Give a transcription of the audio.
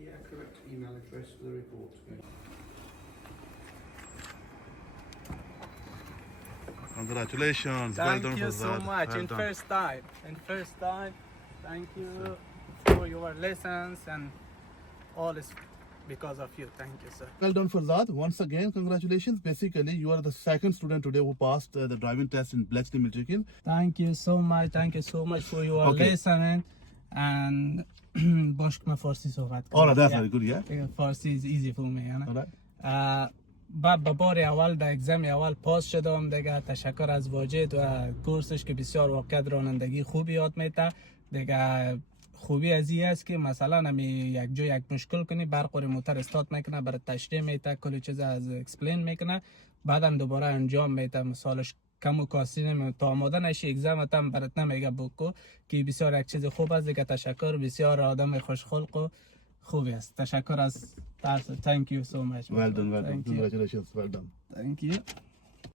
the correct email address for the report. Congratulations. Thank well done, you so Fazad. much. Well In done. first time. Thank you for your lessons and all is because of you. Thank you, sir. Well done, Farzad. Once again, congratulations. Basically, you are the second student today who passed the driving test in Blackstone Milchikin. Thank you so much. Thank you so much for your Okay. listening and باش که من فارسی صحبت کنم. All right, that's very good, yeah. فارسی is easy for me. All right. بعد به بار اول در اگزم اول پاس شدم دیگه. تشکر از واجد و کورسش که بسیار واقعا رانندگی خوبی یاد میده دیگه. خوبی از این است که مثلا نمی یک جا یک مشکل کنی برق موتور استارت میکنه، برای تشریح میده، کلی چیز از اکسپلین میکنه، بعدم دوباره انجام میده. مثالش کم و کاسی نمی تا آماده نشی اگزمت هم برات نمیگه بکو، که بسیار یک چیز خوب است دیگه. تشکر، بسیار آدم خوشخلق و خوبی است. تشکر از درس. Thank you so much. Well done, well done. Thank you. Congratulations, well done. Thank you.